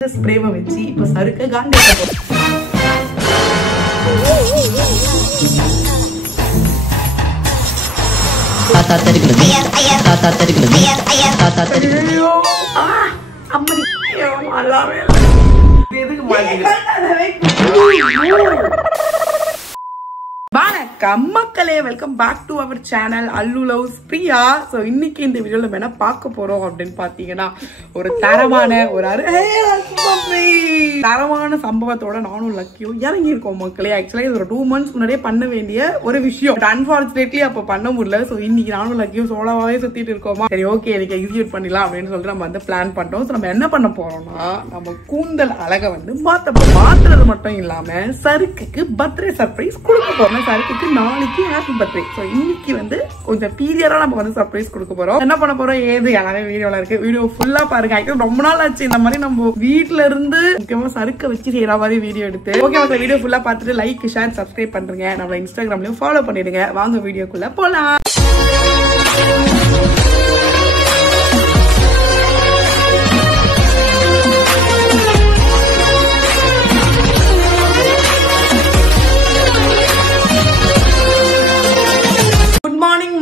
ஸ்ப்ரேவை வச்சு இப்ப சறுக்க காண்டி வணக்கம் மக்களே, welcome back to our channel Allu loves Priya. So இன்னைக்கு இந்த வீடியோல நம்ம என்ன பார்க்க போறோம் அப்படின்னு பாத்தீங்கன்னா, ஒரு தரமான சம்பவத்தோட நானும் லக்கியும் இறங்கி இருக்கோம் மக்களே. ஆக்சுவலா இது ஒரு 2 months முன்னாடியே பண்ண வேண்டிய ஒரு விஷயம். அன்பார்ச்சுனேட்லி அப்ப பண்ண முடியல. ஸோ இன்னைக்கு நானும் லக்கியும் சோலாவே சுத்திட்டு இருக்கோமா. சரி, ஓகே, எனக்கு எக்ஸிக்யூட் பண்ணிடலாம் அப்படின்னு சொல்லிட்டு நம்ம வந்து பிளான் பண்ணிட்டோம். ஸோ நம்ம என்ன பண்ண போறோம்னா, நம்ம கூந்தல் அழகை வந்து மாத்துறது மட்டும் இல்லாம சருக்குக்கு பர்த்டே சர்ப்ரைஸ் கொடுக்க போறோம். சருக்குக்கு நாளைக்கு ஹாப்பி பர்த்டே. சோ இன்னைக்கு வந்து கொஞ்சம் பீரியடா நம்ம வந்து சர்ப்ரைஸ் கொடுக்க போறோம். என்ன பண்ண போறோம் ஏது எல்லாமே வீடியோல இருக்கு. வீடியோ ஃபுல்லா பாருங்க. ஆக்சுவலா ரொம்ப நாள் ஆச்சு இந்த மாதிரி நம்ம வீட்ல இருந்து முக்கியமா சருக்க வச்சு செய்யற மாதிரி வீடியோ எடுத்து. ஓகே மக்களே, வீடியோ ஃபுல்லா பார்த்துட்டு லைக் ஷேர் சப்ஸ்கிரைப் பண்றீங்க. நம்ம இன்ஸ்டாகிராம்லயும் ஃபாலோ பண்ணிடுங்க. வாங்க வீடியோக்குள்ள போலாம்.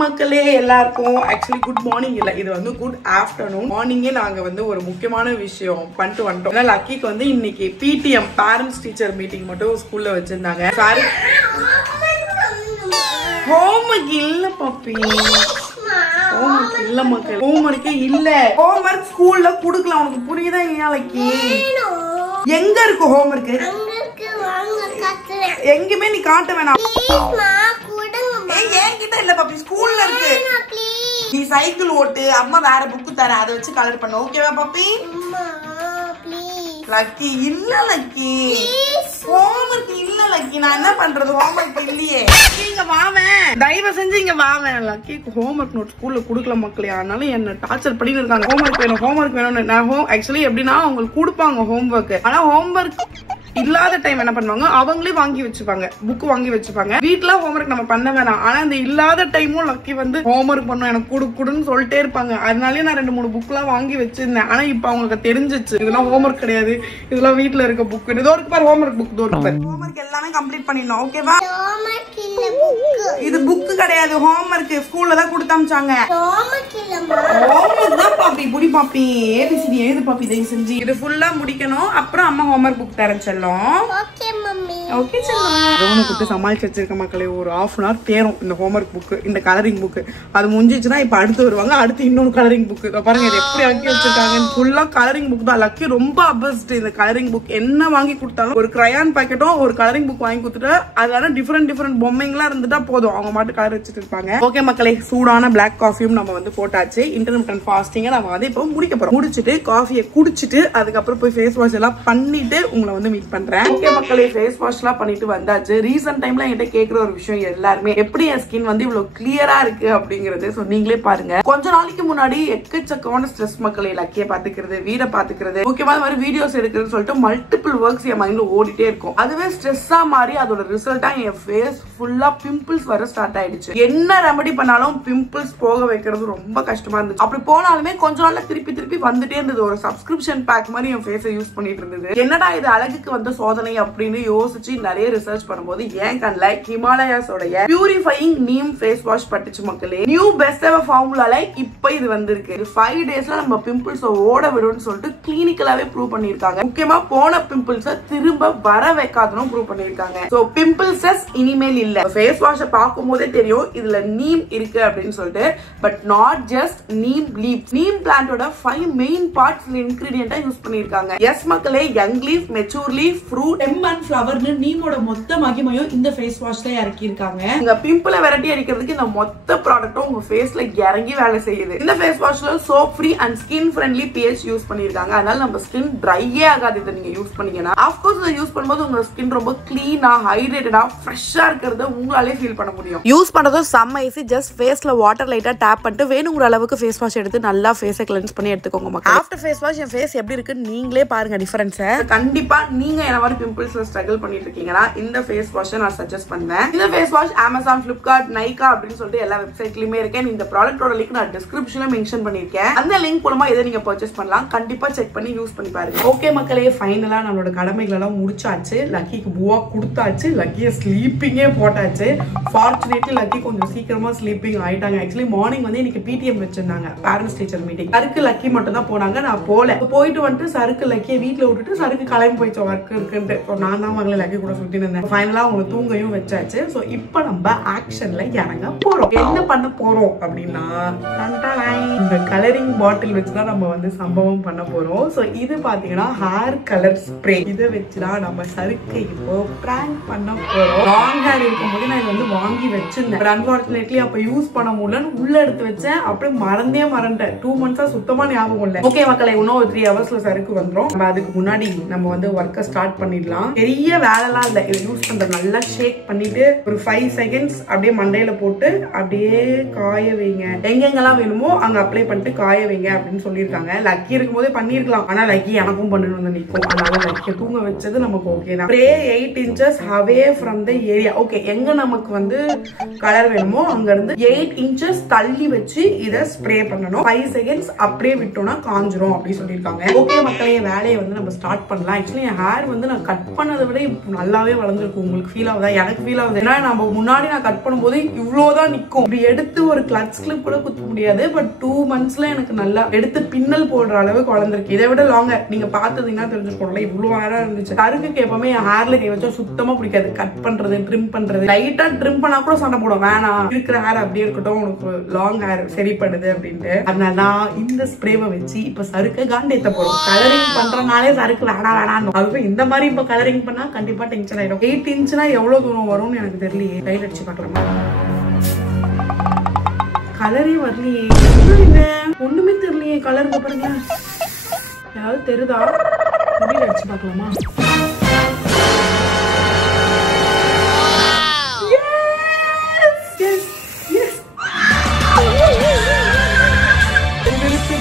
மக்களே எல்லாருக்கும் ஆக்சுவலி குட் மார்னிங் இல்ல, இது வந்து குட் ஆஃப்டர்நூன். மார்னிங்கே நாங்க வந்து ஒரு முக்கியமான விஷயம் பண்ணிட்டு வந்துட்டோம். லக்கிக்கு வந்து இன்னைக்கு பிடிஎம் பேரண்ட்ஸ் டீச்சர் மீட்டிங் மட்டும் ஸ்கூல்ல வச்சிருந்தாங்க. சாரி, ஹோம்வொர்க் இல்ல பாப்பி, ஹோம்வொர்க் இல்ல மக்கள், ஹோம்வொர்க்கே இல்ல. ஹோம்வொர்க் ஸ்கூல்ல குடுக்கலாம். உனக்கு புரியுதா இல்லையா லக்கி? எங்க இருக்கு ஹோம்வொர்க்? எங்கேயுமே நீ காட்ட வேணாம். என்கிட்ட இல்ல பாப்பி, ஸ்கூல்ல இருக்கு. நீ சைக்கிள் ஓட்டு, அம்மா வேற புக்கு தரேன், அதை வச்சு கலர் பண்ணு. ஓகேவா பாப்பி? லக்கி இல்ல, லக்கி ஹோம்வொர்க் இல்ல. லக்கி நான் என்ன பண்றது? ஹோம்வொர்க் இல்லையே. இங்க வாவேன், தயவு செஞ்சு இங்க வாவேன். லக்கிக்கு ஹோம்வொர்க் நோட் ஸ்கூல்ல குடுக்கல மக்களே. அதனால என்ன டார்ச்சர் பண்ணி இருக்காங்க. ஹோம்வொர்க் வேணும், ஹோம்வொர்க் வேணும்னு. நான் ஆக்சுவலி எப்படின்னா, அவங்களுக்கு கொடுப்பாங்க ஹோம்வொர்க். ஆனா ஹோம்வொர்க் இல்லாத டைம் என்ன பண்ணுவாங்க, அவங்களே வாங்கி வச்சுப்பாங்க, புக் வாங்கி வச்சுப்பாங்க. வீட்டுல ஹோம்வொர்க் நம்ம பண்ண வேணாம். ஆனா இந்த இல்லாத டைமும் லக்கி வந்து ஹோம்வொர்க் பண்ணும், எனக்கு குடுன்னு சொல்லிட்டே இருப்பாங்க. அதனாலயே நான் 2-3 புக் எல்லாம் வாங்கி வச்சிருந்தேன். ஆனா இப்ப அவங்களுக்கு தெரிஞ்சிச்சு இதெல்லாம் ஹோம்வொர்க் கிடையாது, இதெல்லாம் வீட்டுல இருக்க புக். இதோ இருக்கு பாரு ஹோம்வொர்க் புக். இதோ இருக்கு பாரு. ஹோம்வொர்க் எல்லாமே கம்ப்ளீட் பண்ணிடணும். ஓகேவா? இது புக் கிடையாது, ஹோம்வொர்க் ஸ்கூல்ல தான் கொடுத்து அனுப்பிச்சாங்க. ஹோம்வொர்க் தான் பாப்பி, புடி பாப்பி, ஏபிசிடி எழுது பாப்பி தயவு செஞ்சு. இது ஃபுல்லா முடிக்கணும். அப்புறம் அம்மா ஹோம்வொர்க் புக் தரேன் செல்லும். ஓகே மம்மி, ஓகே செல்லும். ரோனை கூப்பிட்டு சமாளிச்சு வச்சிருக்க மக்களே. ஒரு 1/2 hour தேரும் இந்த ஹோம்வொர்க் புக், இந்த கலரிங் புக். அது முடிஞ்சிச்சுன்னா இப்ப அடுத்து வருவாங்க, அடுத்து இன்னொரு கலரிங் புக். பாருங்க இது எப்படி ஆக்கி வச்சிருக்காங்க. ஃபுல்லா கலரிங் புக் தான். லக்கி ரொம்ப அபஸ்ட் இந்த கலரிங் புக். என்ன வாங்கி கொடுத்தாலும் ஒரு கிரையான் பாக்கெட்டும் ஒரு கலரிங் புக் வாங்கி கொடுத்துட்டு அதனால டிஃபரெண்ட் பொம்மைங்களா இருந்துட்டா போதும், அவங்க மட்டும் கலர் வச்சுட்டு இருப்பாங்க. ஓகே மக்களே, சூடான பிளாக் காஃபியும் நம்ம வந்து போட்டாச்சு. இன்டர்மிட்டன்ட் ஃபாஸ்டிங்க நம்ம வந்து இப்போ முடிக்க போறோம். முடிச்சுட்டு காஃபியை குடிச்சிட்டு அதுக்கப்புறம் போய் ஃபேஸ் வாஷ் எல்லாம் பண்ணிட்டு உங்களை வந்து மீட் பண்றேன். ஓகே மக்களே, ஃபேஸ் வாஷ் எல்லாம் பண்ணிட்டு வந்தாச்சு. ரீசன்ட் டைம்ல என்கிட்ட கேக்குற ஒரு விஷயம் எல்லாருமே, எப்படி என் ஸ்கின் வந்து இவ்வளவு கிளியரா இருக்கு அப்படிங்கறது. சோ நீங்களே பாருங்க. கொஞ்ச நாளைக்கு முன்னாடி எக்கச்சக்கமான ஸ்ட்ரெஸ் மக்களே. லக்கிய பாத்துக்கிறது, வீட பாத்துக்கிறது, முக்கியமான மாதிரி வீடியோஸ் எடுக்கிறதுன்னு சொல்லிட்டு மல்டிபிள் ஒர்க்ஸ் என் மைண்ட்ல ஓடிட்டே இருக்கும். அதுவே ஸ்ட்ரெஸ்ஸா மாறி அதோட ரிசல்ட்டா என் ஃபேஸ் ஃபுல்லா பிம்பிள்ஸ் வர ஸ்டார்ட் ஆயிடுச்சு. என்ன ரெமடி பண்ணாலும் பிம்பிள்ஸ் போக வைக்கிறது ரொம்ப கஷ்டமா இருந்துச்சு. அப்படி போனாலுமே கொஞ்ச நாள்ல திருப்பி வந்துட்டே இருந்தது. ஒரு சப்ஸ்கிரிப்ஷன் பேக் மாதிரி என் ஃபேஸை யூஸ் பண்ணிட்டு இருந்தது. என்னடா இது அழகுக்கு வந்த சோதனை அப்படின்னு யோசிச்சு நிறைய ரிசர்ச் பண்ணும்போது என் கண்ணுல ஹிமாலயாஸோட பியூரிஃபையிங் நீம் ஃபேஸ் வாஷ் பட்டுச்சு மக்களே. நியூ பெஸ்ட் எவர் ஃபார்முலால இப்ப இது வந்திருக்கு. 5 daysல நம்ம பிம்பிள்ஸ் ஓட விடும்னு சொல்லிட்டு கிளினிக்கலாவே ப்ரூவ் பண்ணிருக்காங்க. முக்கியமா போன பிம்பிள்ஸ் திரும்ப வர வைக்காதுன்னு ப்ரூவ் பண்ணிருக்காங்க. சோ பிம்பிள்ஸஸ் இனிமேல் இல்ல. ஃபேஸ் வாஷை பார்க்கும் போதே தெரியும் இதுல நீம் இருக்கு அப்படின்னு சொல்லிட்டு. But not just neem leaf, neem பிளான்டோட 5 மெயின் பார்ட்ஸ் இன்கிரிடியன்ட்டா யூஸ் பண்ணிருக்காங்க. எஸ் மக்களே, young leaf, mature leaf, fruit, stem and ஃப்ளவர்னு நீமோட மொத்த மகிமையும் இந்த ஃபேஸ் வாஷ்ல இறக்கி இருக்காங்க. இந்த பிம்பிளை விரட்டி அடிக்கிறதுக்கு இந்த மொத்த ப்ராடக்ட்டும் உங்க ஃபேஸ்ல இறங்கி வேலை செய்யுது. இந்த ஃபேஸ் வாஷ்ல soap free and skin friendly pH use பண்ணிருக்காங்க. அதனால நம்ம ஸ்கின் ட்ரையே ஆகாது இதை நீங்க யூஸ் பண்ணீங்கன்னா. ஆஃப்கோர்ஸ் இதை யூஸ் பண்ணும்போது உங்க ஸ்கின் ரொம்ப கிளீனா, ஹைட்ரேட்டடா, ஃப்ரெஷ்ஷா இருக்கிறத உங்களாலே ஃபீல் பண்ண முடியும். யூஸ் பண்றதும் செம்ம ஈஸி. ஜஸ்ட் ஃபேஸ்ல வாட்டர் லைட்டா டேப் பண்ணிட்டு வேணுங்கிற அளவுக்கு ஃபேஸ் வாஷ் எடுத்து நல்லா ஃபேஸை கிளென்ஸ் பண்ணி எடுத்துக்கோங்க மக்கள். ஆஃப்டர் ஃபேஸ் வாஷ் என் ஃபேஸ் எப்படி இருக்கு நீங்களே பாருங்க டிஃபரன்ஸ். கண்டிப்பா நீங்க என்ன மாதிரி பிம்பிள்ஸ்ல ஸ்ட்ரகிள் பண்ணிட்டு பண்ணிட்டு இருக்கீங்கன்னா இந்த ஃபேஸ் வாஷ் நான் சஜஸ்ட் பண்ணுவேன். இந்த face wash Amazon, Flipkart, Nykaa அப்படின்னு சொல்லிட்டு எல்லா வெப்சைட்லயுமே இருக்கேன். இந்த ப்ராடக்ட்டோட லிங்க் நான் டிஸ்கிரிப்ஷன்ல மென்ஷன் பண்ணிருக்கேன். அந்த லிங்க் மூலமா இதை நீங்க பர்ச்சேஸ் பண்ணலாம். கண்டிப்பா செக் பண்ணி யூஸ் பண்ணி பாருங்க. ஓகே மக்களே, ஃபைனலா நம்மளோட கடமைகள் எல்லாம் முடிச்சாச்சு. லக்கிக்கு பூவா கொடுத்தாச்சு. லக்கிய ஸ்லீப்பிங்கே போட்டாச்சு. ஃபார்ச்சுனேட்லி லக்கி கொஞ்சம் சீக்கிரமா ஸ்லீப்பிங் ஆயிட்டாங்க. ஆக்சுவலி மார்னிங் வந்து இன்னைக்கு PTM வச்சிருந்தாங்க, பேரண்ட்ஸ் டீச்சர் மீட்டிங். சருக்கு லக்கி மட்டும் தான் போனாங்க, நான் போல. போயிட்டு வந்துட்டு சருக்கு லக்கியை வீட்டுல விட்டுட்டு சருக்கு கிளம்பி போயிடுச்சு ஒர்க் இருக்குன்ட்டு. நான் தான் மகளை லக்கி கூட சுத்தி இருந்தேன். ஃபைனலா அவங்க தூங்கையும் வச்சாச்சு. சோ இப்போ நம்ம ஆக்ஷன்ல இறங்க போறோம். என்ன பண்ண போறோம் அப்படின்னா, இந்த கலரிங் பாட்டில் வச்சுதான் நம்ம வந்து சம்பவம் பண்ண போறோம். சோ இது பாத்தீங்கன்னா ஹேர் கலர் ஸ்ப்ரே. இதை வச்சுதான் நம்ம சருக்கு இப்போ பிராங்க் பண்ண போறோம். லாங் ஹேர் இருக்கும்போது நான் இதை வந்து வாங்கி வச்சிருந்தேன். அன்பார்ச்சுனேட்லி அப்ப யூஸ் பண்ண முடியலன்னு உள்ள எடுத்து வச்சேன். அப்படியே மறந்துட்டேன். 2 months சுத்தமா ஞாபகம் இல்லை. ஓகே மக்களை, இன்னும் 3 hours சருக்கு வந்துரும். நம்ம அதுக்கு முன்னாடி நம்ம வந்து ஒர்க்க ஸ்டார்ட் பண்ணிடலாம். பெரிய வேலைலாம் இல்லை, இதை யூஸ் பண்ற நல்லா ஷேக் பண்ணிட்டு ஒரு 5 seconds அப்படியே மண்டையில போட்டு அப்படியே காய வைங்க. எங்கெங்கெல்லாம் வேணுமோ அங்க அப்ளை பண்ணிட்டு காய வைங்க அப்படின்னு சொல்லியிருக்காங்க. லக்கி இருக்கும் போதே பண்ணிருக்கலாம், ஆனா லக்கி எனக்கும் பண்ணணும் வந்து நிற்கும். அதனால லக்கிய தூங்க வச்சது நமக்கு ஓகே தான். Spray 8 inches away from the area. Okay, எங்க நமக்கு வந்து கலர் வேணுமோ அங்க இருந்து 8 inches தள்ளி வச்சு இதை ஸ்ப்ரே பண்ணணும். 5 seconds அப்படியே விட்டோம்னா காஞ்சிரும் அப்படி சொல்லியிருக்காங்க. ஓகே மக்களே, வேலையை வந்து நம்ம ஸ்டார்ட் பண்ணலாம். ஆக்சுவலி என் ஹேர் வந்து நான் கட் பண்ணதை விட நல்லாவே வளர்ந்துருக்கு. உங்களுக்கு ஃபீல் ஆகுதா? எனக்கு ஃபீல் ஆகுது. ஏன்னா நம்ம முன்னாடி நான் கட் பண்ணும்போது இவ்வளவுதான் நிற்கும். இப்படி எடுத்து ஒரு கிளட்ச் கிளிப் கூட குத்த முடியாது. பட் 2 monthsல எனக்கு நல்லா எடுத்து பின்னல் போடுற அளவுக்கு வளர்ந்துருக்கு. இதை விட லாங்க நீங்க பார்த்தீங்கன்னா தெரிஞ்சுக்கோங்களா, இவ்வளவு ஹேரா இருந்துச்சு. சருக்கு எப்பவுமே என் ஹேர்ல கை வச்சா சுத்தமா பிடிக்காது. கட் பண்றது, ட்ரிம் பண்றது, லைட்டா ட்ரிம் பண்ணா கூட சண்டை போடும். வேணாம், இருக்கிற ஹேர் அப்படியே இருக்கட்டும், உனக்கு லாங் ஹேர் சரிப்படுது அப்படின்ட்டு. அதனாலதான் இந்த ஸ்ப்ரேவை வச்சு இப்ப சருக்கு காண்டேத்த போறோம். கலரிங் பண்றதுனாலே சருக்கு வேணாம். அதுவும் இந்த மாதிரி இப்ப கலரிங் பண்ணா கண்டிப்பா டென்ஷன் ஆயிடும். 8 inchனா எவ்வளவு தூரம் வரும்னு எனக்கு தெரியலையே. கையில் அடிச்சு பார்க்கலாமா? கலரே வரலையே. ஒண்ணுமே தெரியலையே. கலர் பாருங்க, ஏதாவது தெரியுதா? முடியல, அடிச்சு பார்க்கலாமா?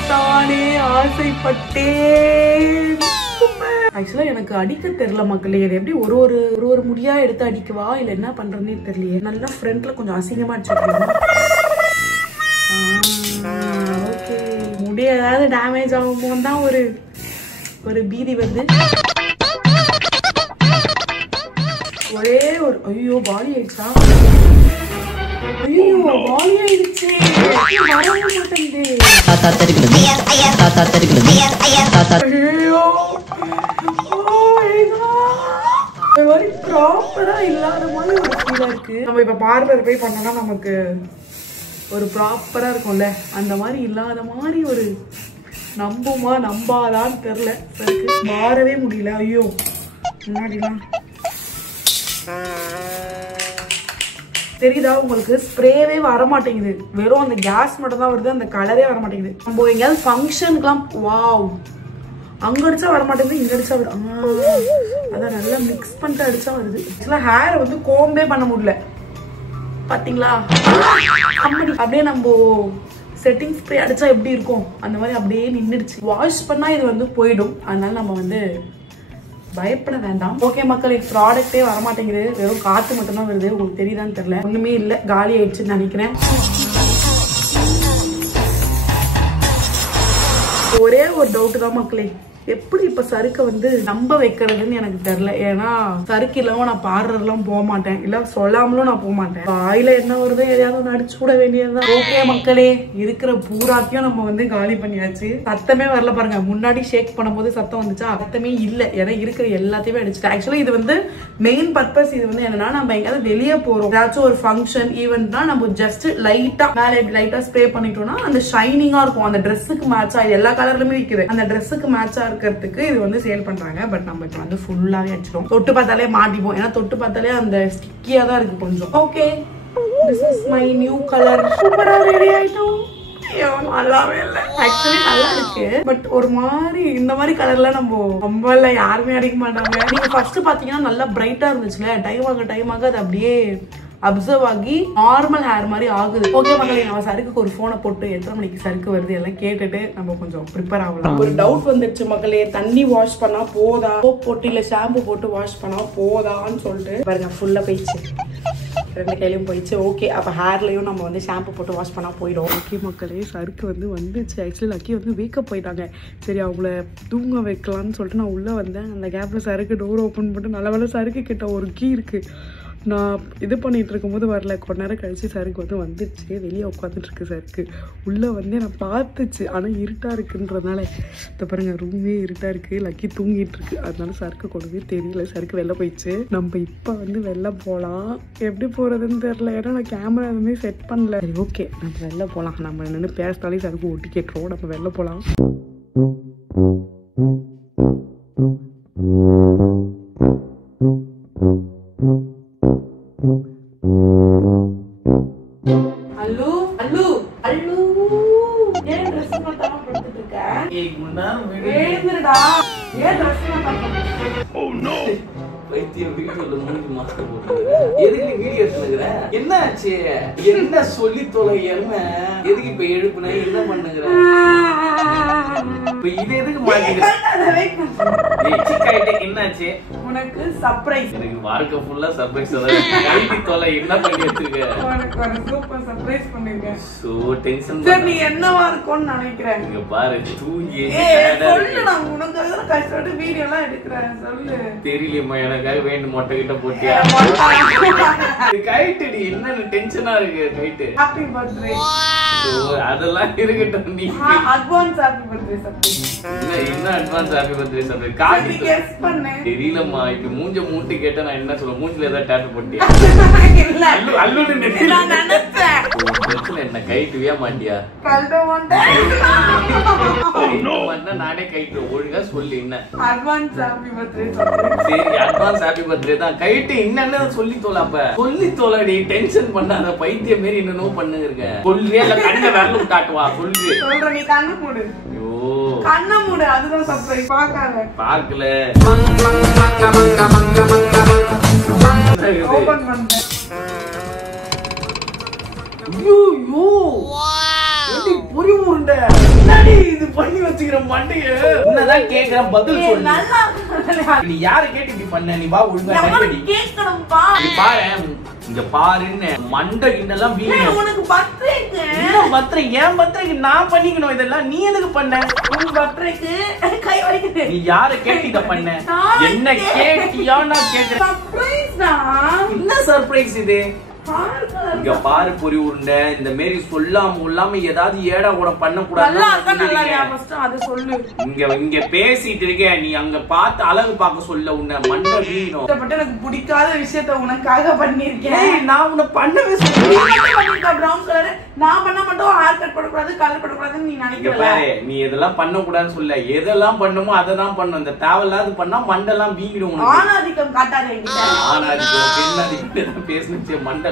தானே ஆசைப்பட்டேன். ஆக்சுவலா எனக்கு அடிக்க தெரியல மக்களே. எப்படி ஒரு முடியா எடுத்து அடிக்கவா இல்ல என்ன பண்றதுன்னே தெரியலையே. நல்லா ஃப்ரண்ட்ல கொஞ்சம் அசிங்கமா அடிச்சிருக்கேன். ஓகே, முடி ஏதாவது டேமேஜ் ஆகுமோ தான் ஒரு பீதி வருது. ஒரே ஒரு ஐயோ பாலி ஆயிடுச்சா? ஐயோ பாலி ஆயிடுச்சு. ப்ராப்பரா இல்லாத மாதிரி ஒரு ஃபீலா இருக்கு. நம்ம இப்ப பார்லர் போய் பண்ணோம்னா நமக்கு ஒரு ப்ராப்பரா இருக்கும்ல, அந்த மாதிரி இல்லாத மாதிரி ஒரு நம்புமா நம்பாதான்னு தெரியல. மாறவே முடியல. ஐயோ, முன்னாடிலாம் தெரியுதா உங்களுக்கு? ஸ்ப்ரேவே வர மாட்டேங்குது. வெறும் அந்த கேஸ் மட்டும் தான் வருது, அந்த கலரே வர மாட்டேங்குது. நம்ம எங்கேயாவது ஃபங்க்ஷனுக்குலாம் வாவ் அங்க அடிச்சா வர மாட்டேங்குது, இங்க அடிச்சா வரும். அதான் நல்லா மிக்ஸ் பண்ணிட்டு அடிச்சா வருது. ஆக்சுவலா ஹேர் வந்து கோம்பே பண்ண முடியல பாத்தீங்களா? அப்படியே நம்ம செட்டிங் ஸ்ப்ரே அடிச்சா எப்படி இருக்கும் அந்த மாதிரி அப்படியே நின்றுடுச்சு. வாஷ் பண்ணா இது வந்து போயிடும். அதனால நம்ம வந்து பயப்பட வேண்டாம். ஓகே மக்கள், ப்ராடக்டே வரமாட்டேங்குது. வெறும் காத்து மட்டும் தான் வருது. உங்களுக்கு தெரியுதான்னு தெரியல. ஒண்ணுமே இல்லை, காலி ஆயிடுச்சுன்னு நினைக்கிறேன். ஒரே ஒரு டவுட் தான் மக்களே, எப்படி இப்ப சறுக்க வந்து நம்ப வைக்கிறதுன்னு எனக்கு தெரியல. ஏன்னா சறுக்கு இல்லாம நான் பார்லர்லாம் போக மாட்டேன், இல்ல சொல்லாமலும் நான் போக மாட்டேன். வாயில என்ன வருதோ எதையாவது ஒன்று அடிச்சு கூட வேண்டியதுதான். ஓகே மக்களே, இருக்கிற பூராத்தையும் நம்ம வந்து காலி பண்ணியாச்சு. சத்தமே வரல பாருங்க. முன்னாடி ஷேக் பண்ணும்போது சத்தம் வந்துச்சா? சத்தமே இல்லை, ஏன்னா இருக்கிற எல்லாத்தையுமே அடிச்சுட்டேன். ஆக்சுவலி இது வந்து மெயின் பர்பஸ் இது வந்து என்னன்னா, நம்ம எங்கேயாவது வெளியே போறோம், ஏதாச்சும் ஒரு ஃபங்க்ஷன் ஈவெண்ட்னா நம்ம ஜஸ்ட் லைட்டா மேலே லைட்டா ஸ்ப்ரே பண்ணிட்டோம்னா அந்த ஷைனிங்கா இருக்கும். அந்த ட்ரெஸ்ஸுக்கு மேட்சா, இது எல்லா கலர்லயுமே விற்குது, அந்த ட்ரெஸ்ஸுக்கு மேட்சா இருக்கிறதுக்கு இது வந்து சேல் பண்றாங்க. பட் நம்ம இப்ப வந்து ஃபுல்லாவே அடிச்சிடும். தொட்டு பார்த்தாலே மாட்டிப்போம், ஏன்னா தொட்டு பார்த்தாலே அந்த ஸ்டிக்கியா தான் இருக்கு கொஞ்சம். Okay, this is my new colour. சூப்பரா ரெடி ஆயிட்டோம். நல்லாவே இல்ல, ஆக்சுவலி நல்லா இருக்கு. பட் ஒரு மாதிரி இந்த மாதிரி கலர்ல நம்ம யாருமே அடிக்க மாட்டாங்க. நீங்க ஃபர்ஸ்ட் பாத்தீங்கன்னா நல்லா பிரைட்டா இருந்துச்சுல, டைம் ஆக அது அப்படியே அப்சர்வ் ஆகி நார்மல் ஹேர் மாதிரி ஆகுது. ஓகே மக்களே, நம்ம சருக்கு ஒரு போனை போட்டு எத்தனை மணிக்கு சருக்கு வருது எல்லாம் கேட்டுட்டு நம்ம கொஞ்சம் ப்ரிப்பேர் ஆகலாம். ஒரு டவுட் வந்துடுச்சு மக்களே, தண்ணி வாஷ் பண்ணா போதா, சோப் போட்டு இல்ல ஷாம்பு போட்டு வாஷ் பண்ணா போதான்னு சொல்லிட்டு பாருங்க ஃபுல்லா போயிடுச்சு, 2 கையிலையும் போயிடுச்சு. ஓகே, அப்போ ஹேர்லையும் நம்ம வந்து ஷாம்பு போட்டு வாஷ் பண்ணால் போயிடும். ஓகே மக்களே, சருக்கு வந்துச்சு. ஆக்சுவலி லக்கி வேக்கப் போயிட்டாங்க. சரி அவங்கள தூங்க வைக்கலான்னு சொல்லிட்டு நான் உள்ளே வந்தேன். அந்த கேப்பில் சருக்கு டோர் ஓப்பன் பண்ணிட்டு நல்ல வேலை சருக்கு கிட்ட ஒரு கீ இருக்குது. நான் இது பண்ணிகிட்டு இருக்கும்போது வரல, கொஞ்ச நேரம் கழிச்சு சருக்கு வந்துடுச்சு. வெளியே உட்காந்துட்ருக்கு சருக்கு. உள்ளே நான் பார்த்துச்சு, ஆனால் இருட்டாக இருக்குன்றதுனால இந்த பாருங்க ரூமே இருட்டாக இருக்குது. லக்கி தூங்கிட்டு இருக்கு, அதனால சருக்கு கொண்டு தெரியல. சருக்கு வெளில போயிடுச்சு. நம்ம இப்போ வெளில போகலாம். எப்படி போகிறதுன்னு தெரில, ஏன்னா நான் கேமரா எதுவுமே செட் பண்ணல. சரி ஓகே, நம்ம வெளில போகலாம். நம்ம நின்று பேசினாலே சருக்கு ஒட்டி கேட்டுருவோம். நம்ம வெளில போகலாம். என்ன சொல்லி தொலை எதுக்கு இப்ப எழுப்புன, என்ன பண்ணுகிற, இது எதுக்கு என்னாச்சு உனக்கு சர்ப்ரைஸ்? எனக்கு வாழ்க்கை ஃபுல்லா சர்ப்ரைஸ். தொலை என்ன பண்ணி வச்சிருக்க? உனக்கு ஒரு சூப்பர் சர்ப்ரைஸ் பண்ணிருக்கேன். So tension. சரி நீ என்னவா இருக்கும்னு நினைக்கிறேன்? இங்க பாரு, தூங்கி சொல்லு, நான் உனக்காக கஷ்டப்பட்டு வீடியோ எல்லாம் எடுக்கிறேன். சொல்லு. தெரியலையம்மா, எனக்காக வேண்டும் மொட்டை கிட்ட போட்டியா? கைட்டு என்ன டென்ஷனா இருக்கு? கைட்டு ஹாப்பி பர்த்டே. அதெல்லாம் இருக்கட்டும், நீ அட்வான்ஸ் ஹாப்பி பர்த்டே சர்ப்ரைஸ். என்ன அட்வான்ஸ் ஹாப்பி பர்த்டே சர்ப்ரைஸ்? காடி கெஸ் பண்ணு. தெரியலம்மா, இப்ப மூஞ்ச மூட்டி கேட்டா நான் என்ன சொல்ல? மூஞ்சில ஏதாவது டாட்டூ போட்டியா? இல்ல அல்லுன்னு நான் நினைச்சேன். என்ன கைட்டுவியா மாட்டியா? கல்ட மாட்டேன். நானே கைட்டு ஒழுங்கா சொல்லு. என்ன அட்வான்ஸ் ஹாப்பி பர்த்டே? சரி அட்வான்ஸ் ஹாப்பி பர்த்டே தான். கைட்டு என்னன்னு சொல்லி தோல. அப்ப சொல்லி தோல, நீ டென்ஷன் பண்ணாத. பைத்தியம் மாரி என்னன்னோ பண்ணுங்க. சொல்றியா இல்ல கண்ண விரலும் காட்டுவா? சொல்லு. சொல்ற, நீ கண்ணு மூடு. கண்ண மூடு, அதுதான் சர்ப்ரைஸ். பார்க்காத. பார்க்கல. ஓபன் பண்ணு. ஐயோ பொறி உருண்டை என்னடி இது பண்ணி வச்சுக்கிற மண்டைய? என்னதான் கேக்குறேன், பதில் சொல்லு. நல்லா நீ யாரை கேட்டு இப்படி பண்ண? நீ வா ஒழுங்கா கேட்கணும். பா பாரு, இங்க பாருன்னு மண்டை கிண்டெல்லாம் வீங்க. உனக்கு பர்த்டேக்கு என்ன பர்த்டே? ஏன் பர்த்டேக்கு நான் பண்ணிக்கணும் இதெல்லாம்? நீ எதுக்கு பண்ண? உன் பர்த்டேக்கு கை வலிக்குது. நீ யாரை கேட்டு இத பண்ண? என்ன கேட்டியா? நான் கேக்குறேன். சர்ப்ரைஸ் தான். என்ன சர்ப்ரைஸ் இது? இங்க பாரு பொறி உருண்டை, இந்த மாரி சொல்லாம ஏதாவது ஏடா கூட பண்ண கூடாது. இங்க பேசிட்டு இருக்க, நீ அங்க பார்த்து அழகு பார்க்க சொல்ல. உன்னை மண்டை வீணும். எனக்கு பிடிக்காத விஷயத்த உனக்காக பண்ணிருக்கேன். நான் உன்னை பண்ணவே சொல்றேன். பிரவுன் கலர் நான் பண்ண மட்டும் ஹேர் கட் பண்ணக்கூடாது, கலர் பண்ணக்கூடாதுன்னு நீ நினைக்கிற. நீ எதெல்லாம் பண்ண கூடாதுன்னு சொல்ல, எதெல்லாம் பண்ணுமோ அதெல்லாம் பண்ணும். இந்த தேவையில்லாத பண்ணா மண்டெல்லாம் வீங்கிடும். ஆணாதிக்கம் காட்டாத. ஆணாதிக்கம் பெண்ணாதிக்கம் பேசுனுச்சு. மண்டை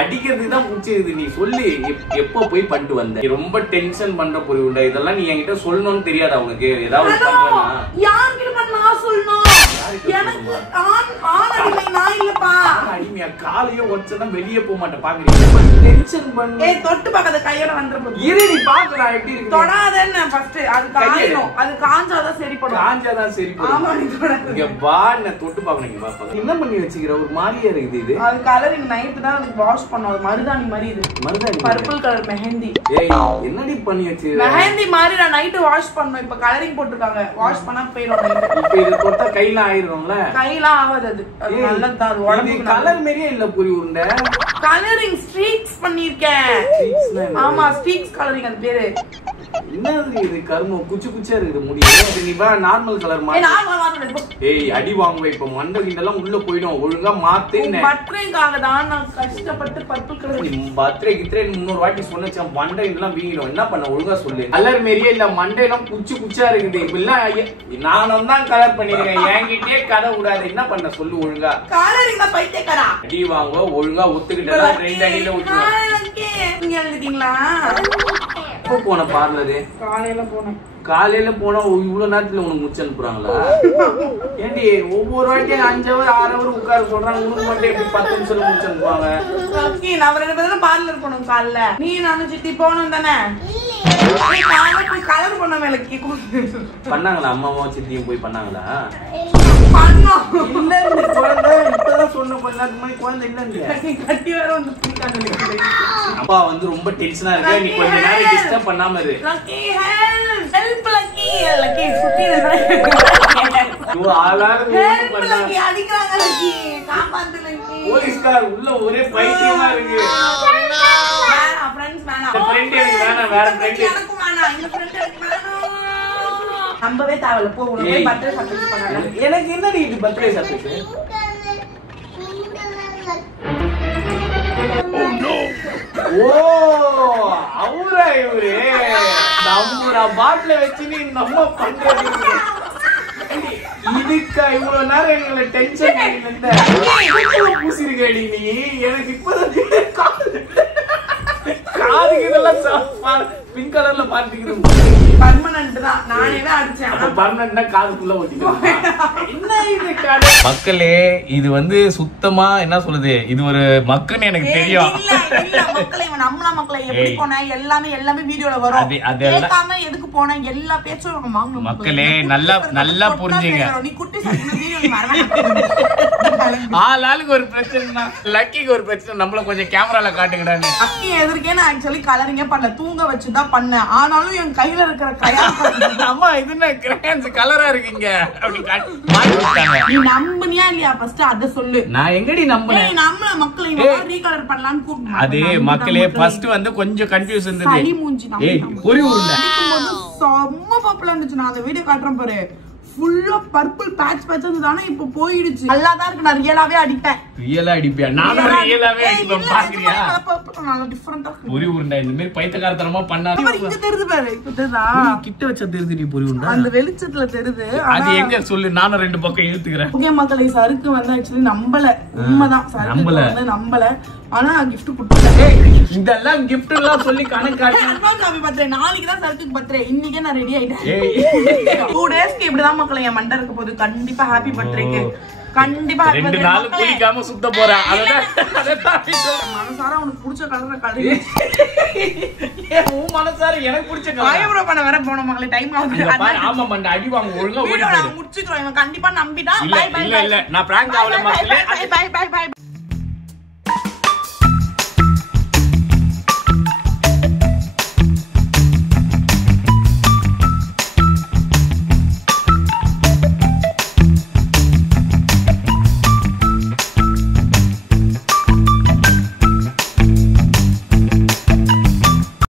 அடிக்கிறதுதான் முடிச்சது. நீ சொல்லி எப்ப போய் பண்ணிட்டு வந்த? ரொம்ப டென்ஷன் பண்ற பொறி உண்டா? இதெல்லாம் நீ என்கிட்ட சொல்லணும்னு தெரியாதா உனக்கு? ஏதாவது காலையோ ஒச்சனா வெளியே போக மாட்டேன். பாக்குறீங்க டென்ஷன் பண்ணு. தொட்டு பார்க்காத, கையோட வந்துரும். இரு, நீ பாக்குறா எப்படி இருக்கு? தொடாதேன்னு ஃபர்ஸ்ட். அது காயணும், அது காஞ்சாதான் சரிப்படும். காஞ்சாதான் சரிப்படும். ஆமா, நீ தொடாத. இங்க வா, நான் தொட்டு பார்க்கணும். இங்க வா. என்ன பண்ணி வச்சிக்கிற? ஒரு மாதிரியா இருக்குது இது. அது கலரிங் நைட் தான் அது வாஷ் பண்ணோம். அது மருதாணி மாதிரி. இது மருதாணி, பர்பிள் கலர் மெஹந்தி. ஏய் என்னடி பண்ணி வச்சிக்கிற? மெஹந்தி மாதிரி நான் நைட் வாஷ் பண்ணோம். இப்ப கலரிங் போட்டுருக்காங்க. வாஷ் பண்ணா போயிடும். இப்ப இது தொட்டா கையில ஆயிரும்ல? கையில ஆகாது. அது நல்லதா. அது உடம்புக்கு கலர் மாதிரியே இல்ல பொறி உருண்டை. கலரிங் ஸ்ட்ரீக்ஸ் பண்ணிருக்கேன். ஆமா, ஸ்ட்ரீக்ஸ் கலரிங் அது பேரு. என்னது இது? கர்மம் குச்சி குச்சியா இருக்குது முடியல. நீ வா, நார்மல் கலர் மாத்து. ஏய் அடி வாங்குவே. இப்ப மண்டை கிண்டெல்லாம் உள்ள போயிடும். ஒழுங்கா மாத்து. பர்த்டேக்காக தான் நான் கஷ்டப்பட்டு பர்பிள் கலர். பர்த்டே கித்ரே 300 வாட்டி சொன்னேன். மண்டை கிண்டெல்லாம் வீங்கிடும். என்ன பண்ண? ஒழுங்கா சொல்லு. கலர் மாரியே இல்ல, மண்டை எல்லாம் குச்சி குச்சியா இருக்குது. இப்ப எல்லாம் நானும் தான் கலர் பண்ணிருக்கேன். என்கிட்டே கதை விடாது. என்ன பண்ண சொல்லு ஒழுங்கா. கலரிங் தான் பைத்தியக்காரா. அடி வாங்க ஒழுங்கா ஒத்துக்கிட்டா 2 அடியில ஊத்துறேன். எழுதிட்டீங்களா? எப்போ போன பார்லரு? காலையில போனா இவ்வளவு நேரத்துல உனக்கு முடிச்சு அனுப்புறாங்களா? ஏண்டி ஒவ்வொரு வாட்டியும் 5 hour 6 hour உட்கார சொல்றாங்க, உனக்கு மட்டும் எப்படி 10 நிமிஷத்துல முடிச்சு அனுப்புவாங்க? நான் 2 பேரும் பார்லர் போனோம் காலைல. நீ நானும் சித்தி போனோம் தானே? கலர் பண்ண வேலைக்கு பண்ணாங்களா? அம்மாவும் சித்தியும் போய் பண்ணாங்களா? அப்பா வந்து ரொம்ப டென்ஷனா இருக்க, நீ கொஞ்ச நேரம் டிஸ்டர்ப் பண்ணாம இரு. போலீஸ்கார் உள்ள ஒரே பைத்தியமா இருக்கு. நம்பவே தேவையில்ல, போ. பர்த்டே சர்ப்ரைஸ் பண்ணாங்க. எனக்கு என்ன இது பர்த்டே சர்ப்ரைஸ்? ஓ அவரா இவரு? நம்ம பாட்டில வச்சு நீ நம்ம பண்றது இதுக்கா இவ்வளவு நேரம் எங்களை டென்ஷன் பூசிருக்கடி நீ? எனக்கு இப்பதான் காதுக்கு இதெல்லாம் பிங்க் கலர்ல மாட்டிக்கிறது. பர்மனன்ட் தான், நானே தான் அடிச்சேன். அப்ப பர்மனன்ட்னா காதுக்குள்ள ஓட்டிக்கலாம். என்ன இது காது? மக்களே, இது வந்து சுத்தமா என்ன சொல்லுது, இது ஒரு மக்கன்னு எனக்கு தெரியும். இல்ல மக்களே, நம்மள மக்களே எப்படி போனா எல்லாமே வீடியோல வரும். கேட்காம எதுக்கு போனா எல்லா பேச்சும் வாங்க. மக்களே நல்லா புரிஞ்சுங்க. நீ குட்டி சைடுல வீடியோல வரவே. ஆளுக்கு ஒரு பிரச்சனை, லக்கிக்கு ஒரு பிரச்சனை. நம்மள கொஞ்சம் கேமரால காட்டுங்கடான்னு. லக்கி எதற்கே நான் ஆக்சுவலி கலரிங்கே பண்ணல, தூங்க வச்சுதான் பண்ணேன். ஆனாலும் என் கையில இருக்கிற அம்மா இது என்ன கிரேயன்ஸ் கலரா இருக்கீங்க அப்படி காட்டி. நீ நம்பனியா இல்லையா ஃபர்ஸ்ட் அத சொல்லு. நான் எங்கடி நம்புறேன்? நம்மள மக்களை ரீகலர் பண்ணலாம்னு கூப்பிட்டு. அதே மக்களே ஃபர்ஸ்ட் வந்து கொஞ்சம் கன்ஃபியூஸ் இருந்தது. சரி மூஞ்சி நம்ம. ஏய் பொரி உருண்டை. செம்ம பாப்புலர் இருந்துச்சு. நான் அந்த வீடியோ காட்டுறேன் பாரு. ஃபுல்லா பர்பிள் பேட்ச் இருந்ததானே இப்போ போயிடுச்சு. நல்லா தான் இருக்கு. நான் ரியலாவே அடிப்பேன். ரியலா அடிப்பியா? நானும் ரியலாவே அடிப்பேன். பாக்குறியா? நல்லா டிஃபரண்டா இருக்கு. பொரி உருண்டை இந்த மாதிரி பைத்தியக்காரத்தனமா பண்ணாத. இங்க தெரியுது பாரு. இப்போ தெரியுதா? கிட்ட வச்ச தெரியுது. நீ பொரி உருண்டை அந்த வெளிச்சத்துல தெரியுது. அது எங்க சொல்லு, நானும் 2 பக்கம் இழுத்துக்கிறேன். ஓகே மக்களே, சருக்கு வந்து ஆக்சுவலி நம்பல. உண்மைதான், சருக்கு வந்து நம்பல. ஆனா gift கொடுத்தேன். இதெல்லாம் gift எல்லாம் சொல்லி கணக்காட்டி. Advance happy birthday. நாளைக்கு தான் சருக்கு பர்த்டே. இன்னைக்கே நான் ரெடி ஆயிட்டேன். 2 டேஸ்க்கு இப்படிதான் மக்களே என் மண்டை இருக்க போகுது. கண்டிப்பா ஹாப்பி பர்த்டேக்கு கண்டிப்பா 2 நாள் குளிக்காம சுத்த போறேன். மனசார உனக்கு பிடிச்ச கலரை கலரு. உன் மனசார எனக்கு பிடிச்ச கலர். ஐப்ரோ பண்ண வர போன மக்களே, டைம் ஆகுது. ஆமா மண்ட அடி வாங்க. ஒழுங்கா ஓடி போடு. முடிச்சுக்கிறோம். இவன் கண்டிப்பா நம்பிட்டான். இல்ல இல்ல நான் பிராங்க் ஆவல மக்களே. Bye bye by.